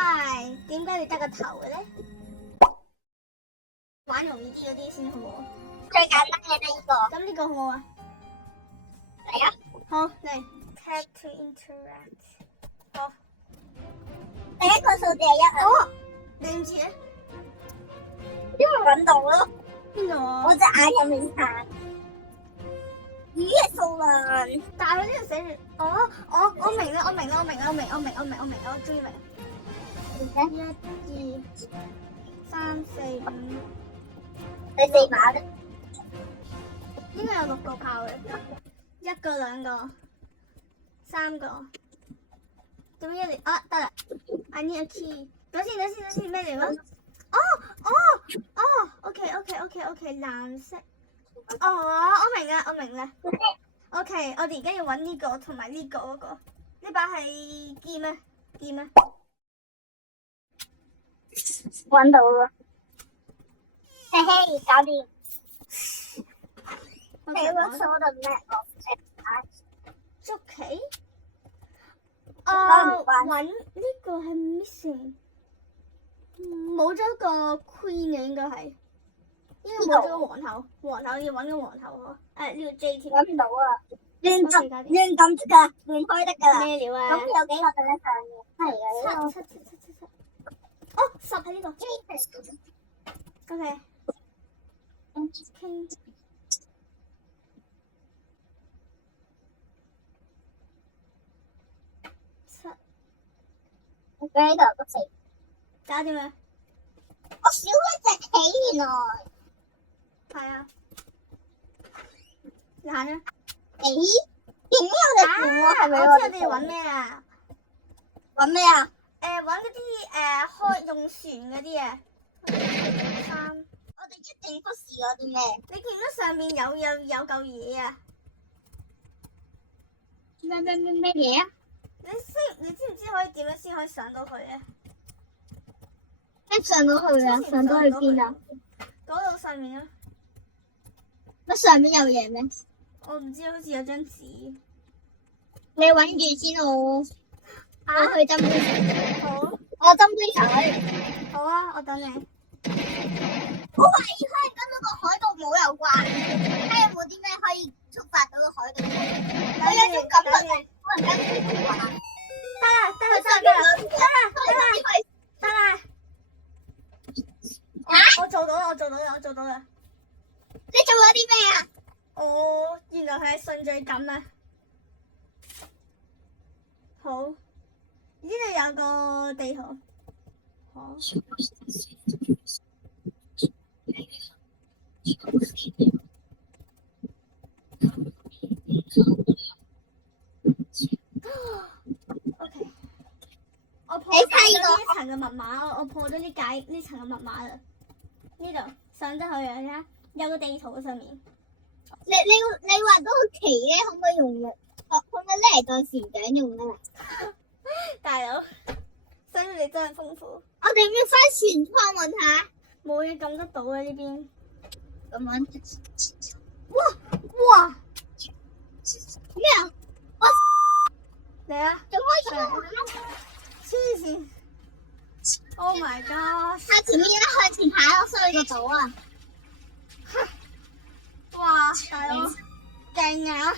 嗨，點解你得個頭嘅咧？玩容易啲嗰啲先好唔好？最簡單嘅呢個。咁呢個好唔好啊？嚟啊！好嚟 ，tap to interact。好，第一個數字係1啊。哦，你唔知嘅？因為搵到咯。邊度啊？我隻眼入面行魚嘅數量。但係佢呢度寫住，我明啦，我終於明。1、2、3、4、5，第4把咧，應該有6個炮嘅，1個、2個、3個，點解1啊得啦 ，I need a key。等先，咩嚟㗎？OK，藍色。我明啦。OK， 我哋而家要揾呢個同埋呢個嗰個，呢把係劍啊。搵到啦！嘿嘿，搞掂。你個數度咩？捉棋。關唔關揾呢個係 missing，冇咗個 queen 嘅應該係，應該冇咗個皇頭要揾個皇頭嗬。呢個 J 添。搵唔到啊！亂撳得噶，亂開得噶啦。咩料啊？咁有幾個對得上嘅？係啊，七。10喺呢個。OK。傾。7。我喺度個4。搞掂未？我少一隻棋原來。係啊。你行啦。點有隻電喎？係咪我知我哋要揾咩啊？搵咩啊？揾嗰啲開用船嗰啲啊。3。我哋一定忽視咗啲咩？你見到上面有嚿嘢啊？咩嘢啊？你知唔知可以點樣先可以上到去啊？一上到去啊？上到去邊啊？嗰度上面啊。乜上面有嘢咩？我唔知，好似有張紙。你搵住先我去斟杯水。好。我斟杯水。好啊，我等你。我懷疑可能跟嗰個海盜冇有關，睇有冇啲咩可以觸發到個海盜。我有種感覺，可能跟佢冇關。得啦。我做到啦。你做咗啲咩啊？原來係順序感啊。好，呢度有個地圖。好。OK， 我破咗呢層嘅密碼，我破咗呢層嘅密碼啦。呢度上得去啊！睇下有個地圖喺上面。你畫嗰個旗咧，可唔可以用嘅？可唔可以拎嚟當船長用啊？大佬，犀利真係豐富。我哋要翻船艙問下。冇嘢撳得到啊呢邊。咁樣。哇！咩啊？嚟啊！做開咗。黐線 ！Oh my god！ 向前面啦，向前行，我衰個島啊！哇！大佬，勁啊！